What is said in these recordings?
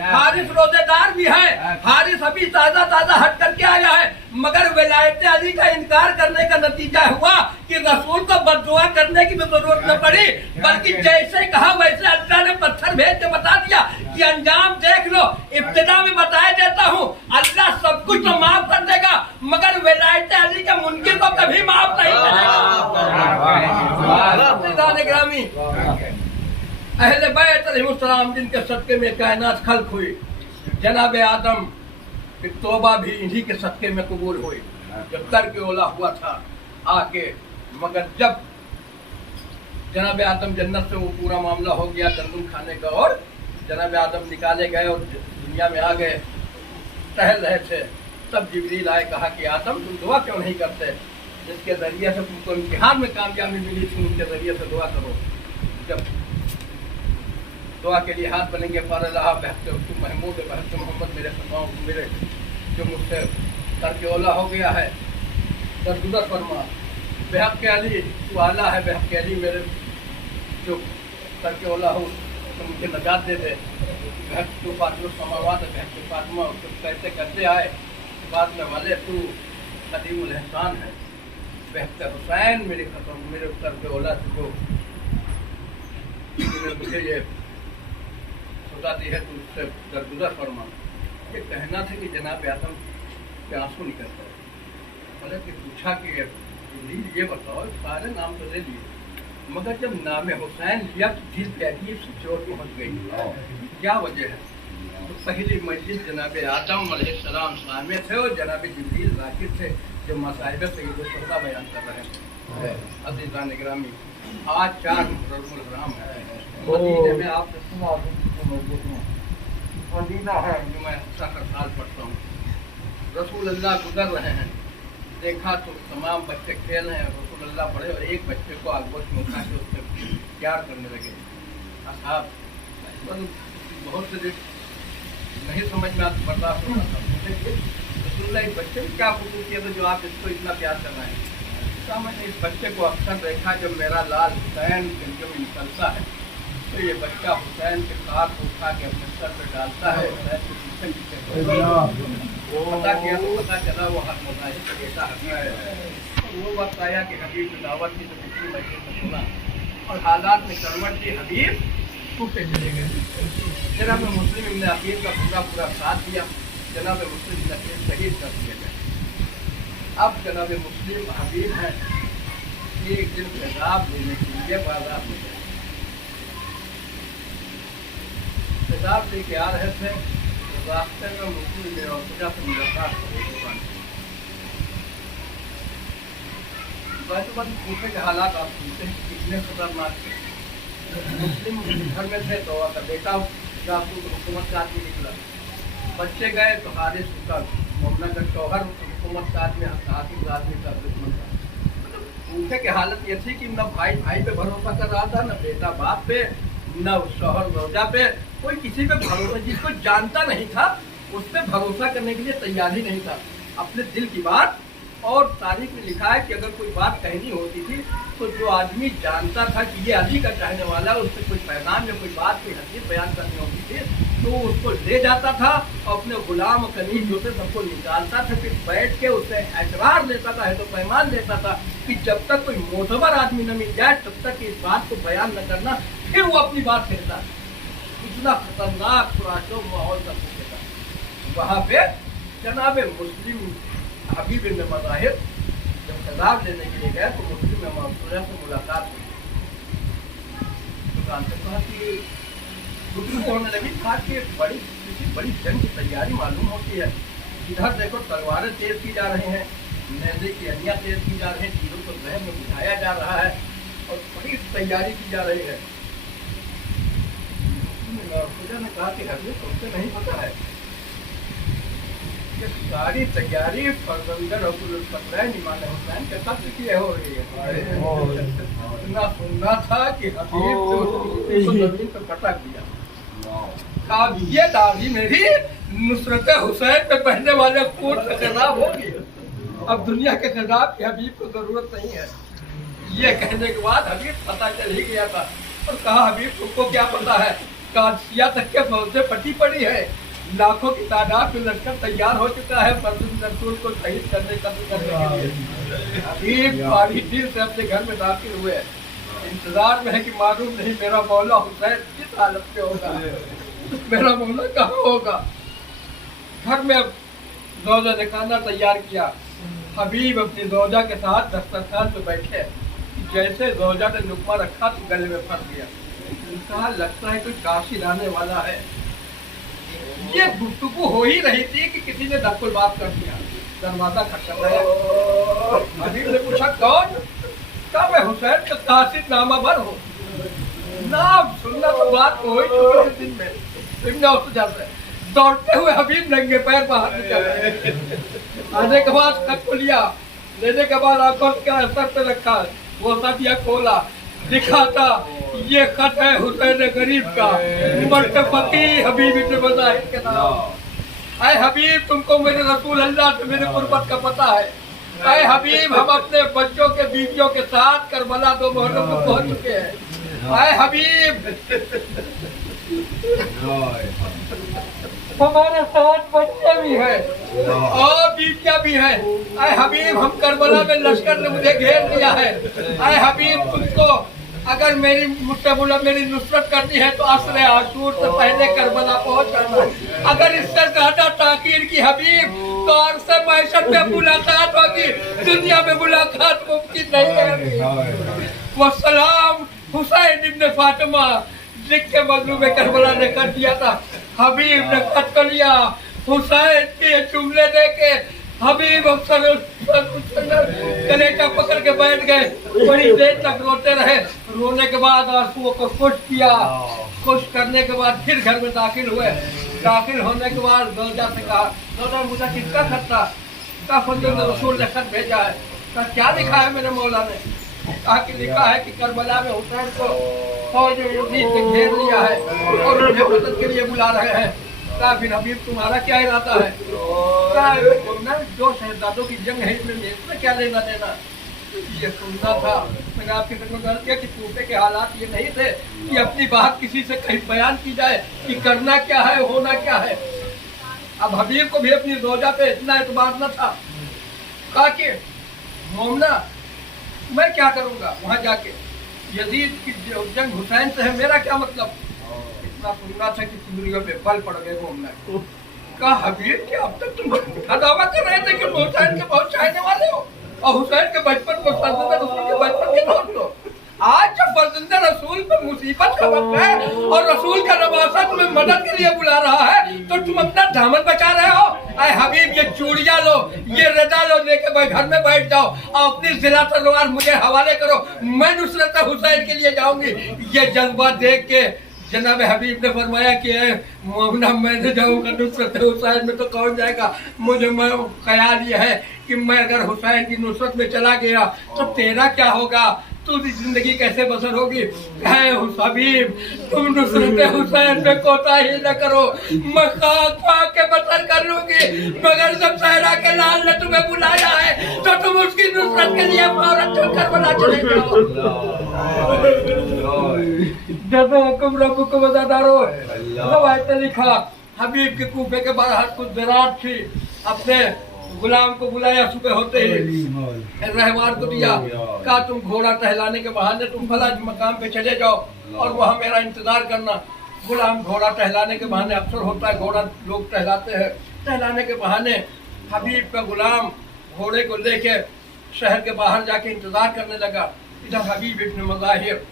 हारिस रोजेदार भी है, हारिस अभी ताजा ताजा हट करके आया है, मगर विलायत अली का इनकार करने का नतीजा हुआ कि रसूल को बददुआ करने की भी जरूरत न पड़ी, बल्कि जैसे कहा वैसे अल्लाह ने पत्थर भेज के बता दिया कि अंजाम देख लो। इब्तिदा में बताया देता हूँ, अल्लाह सब कुछ तो माफ कर देगा, मगर विलायत अली के मुनकिर को कभी माफ नहीं करेगा। ग्रामी अहले बैत अलैहिस्सलाम जिनके सदके में कायनात खल्क हुई, जनाब आदम की तौबा भी इन्हीं के सदके में कबूल हुई। जब तर्क ओला हुआ था आके, मगर जब जनाब आदम जन्नत से वो पूरा मामला हो गया गंदुम खाने का, और जनाब आदम निकाले गए और दुनिया में आ गए, टहल रहे थे, तब जिब्रील आए, कहा कि आदम तुम दुआ क्यों नहीं करते, जिसके जरिए से तुमको इम्तिहान में कामयाबी मिली थी उनके जरिए से दुआ करो। जब दुआ के लिए हाथ बनेंगे, तुम महमूद बहत मोहम्मद मेरे फरमाओ, मेरे जो मुझसे तर्क ओला हो गया है दरगुजर फरमा, बेहक अली तू आला है, बेहक अली मेरे जो तर्क ओला हो तो मुझे नजात दे दे। बेहक तू फातिमा समावात है, बेहक तू फातिमा तो कैसे करते आए बाद में वाले तू कदीमुल एहसान है, बेहक हुसैन मेरे खत्म मेरे तर्क ओला को मुझे ये दी है, तो उससे दरगुजर फरमा। ये कहना था कि जनाब आदम के आंसू निकल गए। बोले कि पूछा कि ये बताओ, सारे नाम तो ले लिए, मगर जब नाम हुसैन लिया तो दिल के अजीब से चोट पहुंच गई, क्या वजह है? तो पहली मजलिस जनाब आदम अलैहिस्सलाम सामने थे और जनाब जिब्रील राकिब थे, जो मसाइब सैयद बयान कर रहे हैं। अज़ीज़ान ग्रामी, आज 4 मुहर्रम हराम है, मदीने में आपने सुना मदीना है जो मैं हर साल पढ़ता हूँ, रसूल अल्लाह गुजर रहे हैं, देखा तो तमाम बच्चे खेल रहे हैं, रसूल अल्लाह पढ़े और एक बच्चे को आगोश में उठा के उससे प्यार करने लगे। साहब बहुत से नहीं समझ में आता, बर्दाश्त होता था, रसूल एक बच्चे में क्या खूबसूरत है जो आप इसको इतना प्यार कर रहे हैं। मैंने इस बच्चे को अक्सर देखा, जब मेरा लाल हुसैन जब निकलता है तो ये बच्चा हुसैन के कान को उठा के अपने सर पे डालता है, पता किया तो पता चला वो हर मुजाहिद का बेटा हबीब है। वो वक्त आया कि हबीब की दावत की तो पिछली मस्जिद में सुना और हालात में करवट दी, हबीब टूटे चले गए। जनाब मुस्लिम इब्न अकील का पूरा साथ दिया, जनाब मुस्लिम इब्न अकील शहीद कर दिए गए। अब जनाब मुस्लिम हबीब है, एक दिन खिताब लेने के लिए बाजार में गए, खिताब लेके आ रहे थे, रास्ते में मुस्लिम ने और खुदा से मुलाकात हो गई। पूछे के हालात आप सुनते हैं कितने खतरनाक थे। मुस्लिम घर में थे तो का बेटा जासूस हुकूमत का आदमी निकला, बच्चे गए तो हारिस उसका मोमना का शौहर हुकूमत का आदमी, हाकिम आदमी का दुश्मन था। पूछे की हालत ये थी कि न भाई पे भरोसा कर रहा था, न बेटा बाप पे, न शौहर रोजा पे, कोई किसी पे भरोसा, जिसको जानता नहीं था उस पर भरोसा करने के लिए तैयार ही नहीं था। अपने दिल की बात, और तारीख में लिखा है कि अगर कोई बात कहनी होती थी तो जो आदमी जानता था कि ये अली का चाहने वाला है, उससे कोई पैगाम या कोई बात कोई हकीकत बयान करनी होती थी तो उसको ले जाता था और अपने गुलाम कनीज जो थे सबको निकालता था, फिर बैठ के उससे एतरार लेता था, तो पैमान लेता था कि जब तक कोई मोतबर आदमी न मिल जाए तब तक इस बात को बयान न करना, फिर वो अपनी बात कहता। इतना खतरनाक पुराशो माहौल का था वहाँ पे। जनाब मुस्लिम हबीब इब्न मज़ाहिर जब खिताब लेने के लिए गए तो मुस्लिम मौसूला से मुलाकात हुई, दुकान से कहा कि गुफ्तगू होने लगी, कहा कि किसी बड़ी जंग की तैयारी मालूम होती है, इधर देखो तलवारें तेज की जा रही हैं, नेज़े की अनियाँ तेज की जा रही हैं, तीरों को जहर में बुझाया जा रहा है और बड़ी तैयारी की जा रही है। खुदा ने कहा कि हबीब तुमसे नहीं पता है, ये सारी तैयारी फरजंदर इमाम हुसैन के कत्ल की हो रही है। इतना सुनना था कि हबीब को जमीन पर पटक दिया। अब ये दाढ़ी मेरी नुसरत हुसैन पे पहनने वाले कोट से खिताब होगी, अब दुनिया के खिताब की हबीब को जरूरत नहीं है। ये कहने के बाद हबीब पता चल ही गया था और कहा हबीब तुमको क्या पता है, कादसिया तक के फौजें पटी पड़ी है, लाखों की तादाद में लश्कर तैयार हो चुका है फर्जंद रसूल को शहीद करने के लिए। हबीब भारी दिल से अपने घर में दाखिल हुए, इंतजार में है कि मालूम नहीं मेरा मौला हुसैन किस हालत में होगा, मेरा मौला कहाँ होगा। घर में ज़ौजा ने खाना तैयार किया। हबीब अपनी ज़ौजा के साथ दस्तरखान पे बैठे, जैसे ज़ौजा ने लुकमा रखा तो गले में फंस गया। कहा लगता है कोई काशिद आने वाला है। ये गुफ्तगू हो ही रही थी कि किसी ने दखल बात कर दिया, दरवाजा खटखटाया। हबीब ने पूछा कौन? कहा मैं हुसैन का काशिद नामा भर हूँ। नाम सुनना तो बात हो ही चुकी दिन में। दौड़ते हुए हबीब नंगे पैर बाहर निकल गए। आने के बाद खत को लिया, लेने के बाद आंखों का सर पे रखा, वो सदिया खोला, दिखा था ये खत है हुसैन गरीब का, उमर फकीह हबीब इब्न मज़ाहिर के नाम। ऐ हबीब तुमको मेरे रसूल अल्लाह से मेरे कुर्बत का पता है। ऐ हबीब हम अपने बच्चों के बीवियों के साथ करबला 2 मुहर्रम को पहुंच चुके हैं। ऐ हबीब हमारे साथ बच्चे भी हैं और बीवियां भी हैं। ऐ हबीब हम करबला में लश्कर ने मुझे घेर लिया है। ऐ हबीब तुमको अगर मुझसे मेरी नुसरत करनी है तो असर आशूर से पहले करबला पहुंच जाना। अगर इससे ज्यादा ताकीर की हबीब तो और से मैशर में मुलाकात होगी, दुनिया में मुलाकात मुमकिन नहीं है। वस्सलाम हुसैन इब्न फातिमा लिख के मजलूम करबला ने कर दिया था। हबीब ने खत को लिया, हुसैन के जुमले दे के हबीब कलेजा पकड़ के बैठ गए। बड़ी देर तक रोते रहे। रोने के बाद आंसुओं को खुश किया। खुश करने के बाद फिर घर में दाखिल हुए। दाखिल होने के बाद ज़ौजा से कहा, ज़ौजा मुझे किसका खत था? कहा फर्जंद रसूल ने खत भेजा है। कहा क्या लिखा है मेरे मौला ने? कहा कि लिखा है कि करबला में हुसैन को फौज यजीद ने घेर लिया है और मुझे मदद के लिए बुला रहे हैं। कहा फिर हबीब तुम्हारा क्या इरादा है? कहा जो शहजादों की जंग है इसमें क्या लेना देना, ये सुनना था। मैंने आपके खिदमत में अर्ज़ किया कि कूफे के हालात ये नहीं थे कि अपनी बात किसी से कहीं बयान की जाए कि करना क्या है होना क्या है। अब हबीब को भी अपनी ज़ौजा पे इतना एतबार न था। कहा कि मोमना मैं क्या करूंगा वहां जाके, यजीद की जंग हुसैन से है, मेरा क्या मतलब। इतना सुनना था कि कुदरियों पे बल पड़ गए मोमना। कहा हबीब कि अब तक तुम दावा कर रहे थे कि हुसैन के बहुत चाहने वाले हो और हुसैन के बचपन को फर्जंद रसूल के बचपन के दोस्त हो। आज जब फर्जंद रसूल पे मुसीबत का वक्त है और रसूल का नवासा तुम्हें मदद के लिए बुला रहा है तो तुम अपना दामन बचा रहे हो। ऐ हबीब ये चूड़ियां लो, ये रजा लो, लेके भाई घर में बैठ जाओ और अपनी जिला तलवार मुझे हवाले करो, मैं नुसरत हुसैन के लिए जाऊंगी। ये जज्बा देख के जनाब हबीब ने फरमाया कि मोहना मैं तो जाऊंगा नुसरत हुसैन में तो कौन जाएगा। मुझे ख्याल ये है कि मैं अगर हुसैन की नुसरत में चला गया तो तेरा क्या होगा, तुझी जिंदगी कैसे बसर होगी। हबीब तुम नुसरत हुसैन में कोताही न करो, मैं खाक खाक के बसर कर लूंगी, मगर जब सहरा के लाल ने तुम्हें बुलाया है तो तुम उसकी नुसरत के लिए फौरन चलकर बना चले जाओ। जब हुक्म रब को वज़ादारो रवायत लिखा। हबीब के कूफे के बाहर कुछ देरात थी, अपने गुलाम को बुलाया, सुबह होते ही रहवार को दिया। कहा तुम घोड़ा टहलाने के बहाने तुम फला मकाम पे चले जाओ और वहाँ मेरा इंतजार करना। गुलाम घोड़ा टहलाने के बहाने, अक्सर होता है घोड़ा लोग टहलाते हैं, टहलाने के बहाने हबीब का गुलाम घोड़े को लेके शहर के बाहर जाके इंतजार करने लगा। इधर हबीब इब्न मज़ाहिर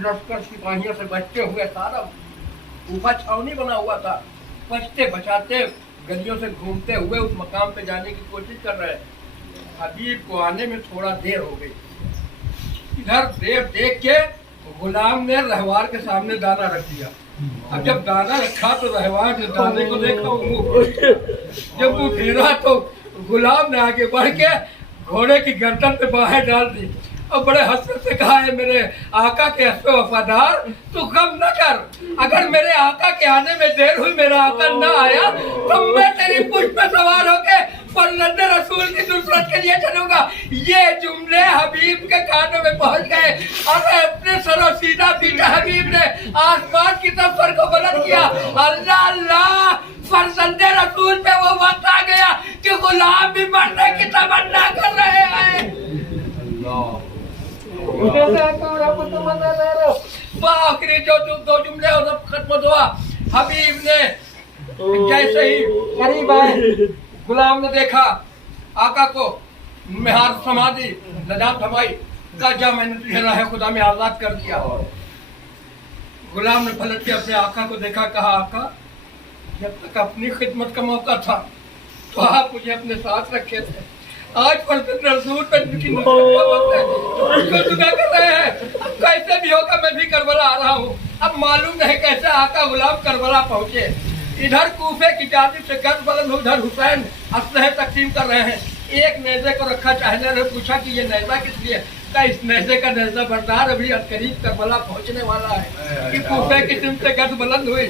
लश्कर सिपाहियों से बचते हुए, सारा ऊपर छावनी बना हुआ था, बचते बचाते गलियों से घूमते हुए उस मकाम पे जाने की कोशिश कर रहे हैं। हबीब को आने में थोड़ा देर हो गई। इधर देर देख के गुलाम ने रहवार के सामने दाना रख दिया। अब जब दाना रखा तो रहवार ने दाने को देखा, जब वो फेरा तो गुलाम ने आगे बढ़ के घोड़े की गर्दन पे बाहें डाल दी और बड़े हसरत से कहा है मेरे आका के हस्बे वफादार तू गम न कर, अगर मेरे आका के आने में देर हुई, मेरा आका न आया तो मैं तेरी पुष्प में सवार होके फर्जंद रसूल की नुसरत के लिए चलूंगा। ये जुमले हबीब के कानों में पहुंच गए। अरे अपने सरो सीना पीटा हबीब ने आसमान की तरफ सर को बुलंद किया। अल्लाह अल्लाह, फर्जंद रसूल पे वो वक्त आ गया कि गुलाम भी मरने की तमन्ना कर रहे हैं। आखिरी जो दो जुमले और सब खत्म हुआ। हबीब ने जैसे ही करीब आए, गुलाम ने देखा आका को, मेहार समाधि नजात थमाई, कहा जा मैंने तुझे राह खुदा में आजाद कर दिया। गुलाम ने पलट के अपने आका को देखा, कहा आका जब तक अपनी खिदमत का मौका था तो आप मुझे अपने साथ रखे थे, आज फर्जंद रसूल पर उनकी नुसरत का वक्त है, उसको दुआ कर रहे हैं। अब कैसे भी होगा मैं भी करबला आ रहा हूँ। अब मालूम नहीं कैसे आका गुलाम करबला पहुंचे। इधर कूफे की जानिब से गर्द बुलंद, उधर हुसैन असलहे तकसीम कर रहे हैं। एक नेज़े को रखा, चाहने ने पूछा कि ये नेज़ा किस लिए? का इस नेज़े का नेज़ा बरदार अभी करीब करबला पहुंचने वाला है कि कूफे की सिम से गर्द बुलंद हुई।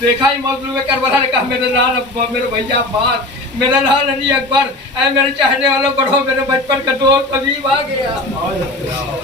देखा ही मौजूद करबला ने कहा मेरे लाल अब्बा, मेरे भैया अब्बास, मेरा लाल अली अकबर, ऐ मेरे चाहने वालों बढ़ो, मेरे बचपन का दोस्त हबीब आ गया।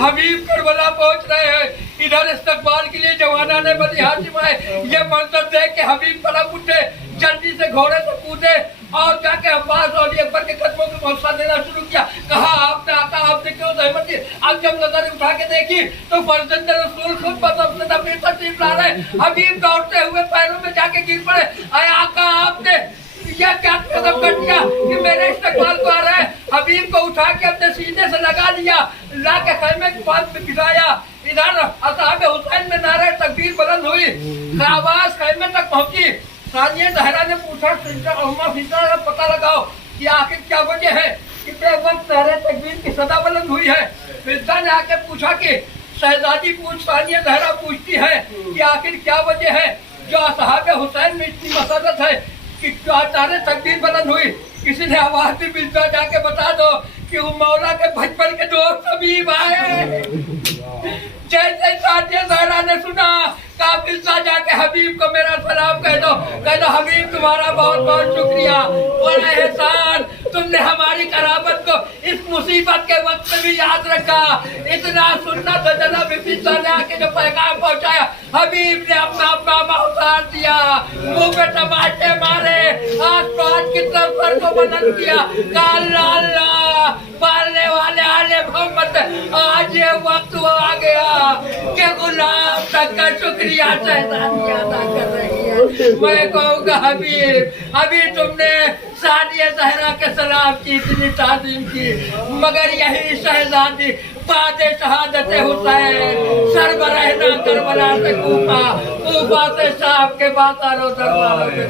हबीब करबला पहुंच रहे हैं। इधर इस्तकबाल के लिए जवाना ने बड़ी हाजिम आए। ये मंजर देख के हबीब पलक उठे, जल्दी से घोड़े से कूदे और जाके अब्बास और अकबर के कदमों को मौसा देना शुरू किया। कहा आपने आका, आपने क्यों जहमत दी? अब जब नजर उठा के देखी तो फर्जंद रसूल खुद बदौलत अपनी तशरीफ ला रहे। हबीब दौड़ते हुए पैरों में जाके गिर पड़े। अरे आका आपने यह क्या कदम कर दिया कि मेरे इस्तकबाल को आ रहा है? हबीब को उठा के अपने सीने से लगा लिया, ला के खैमे के पास में गिराया। इधर असहाब हुसैन में नारे तकबीर बुलंद हुई, आवाज खैमे तक पहुंची। सानिया ज़हरा ने पूछा का पता लगाओ कि आखिर क्या वजह है कि वक्त नारे तकबीर की सदा बुलंद हुई है। फिजा ने आके पूछा कि शहजादी पूछ, सानिया ज़हरा पूछती है कि आखिर क्या वजह है जो असहाब हुसैन में इतनी मसरत है कि नारे तकबीर बुलंद हुई। किसी ने आवाज भी मिलता जाके बता दो कि वो मौला के बचपन के दोस्त हबीब आए। जैसे सानिया ज़हरा ने सुना, काफिल सा जाके हबीब को मेरा सलाम कह दो हबीब तुम्हारा बहुत बहुत शुक्रिया और एहसान, तुमने हमारी करामत को इस मुसीबत के वक्त में भी याद रखा। इतना सुनना तो जनाब फिजा ने आके जो पैगाम पहुंचाया, हबीब ने अपना नामा उतार दिया, मुंह पे टमाटे मारे, आसमान की तरफ सर को बुलंद किया। अल्लाह पालने वाले आले मोहम्मद, आज ये वक्त वो आ गया कि गुलाम तक का शुक्रिया शहजादी अदा कर रही है। मैं कहूँगा हबीब, अभी तुमने सानिया ज़हरा के सलाम की इतनी ताज़ीम की, मगर यही शहजादी बाद शहादत हुसैन सरबराह करबला से कूफा, कूफा से शाम के बाजारों दरबारों में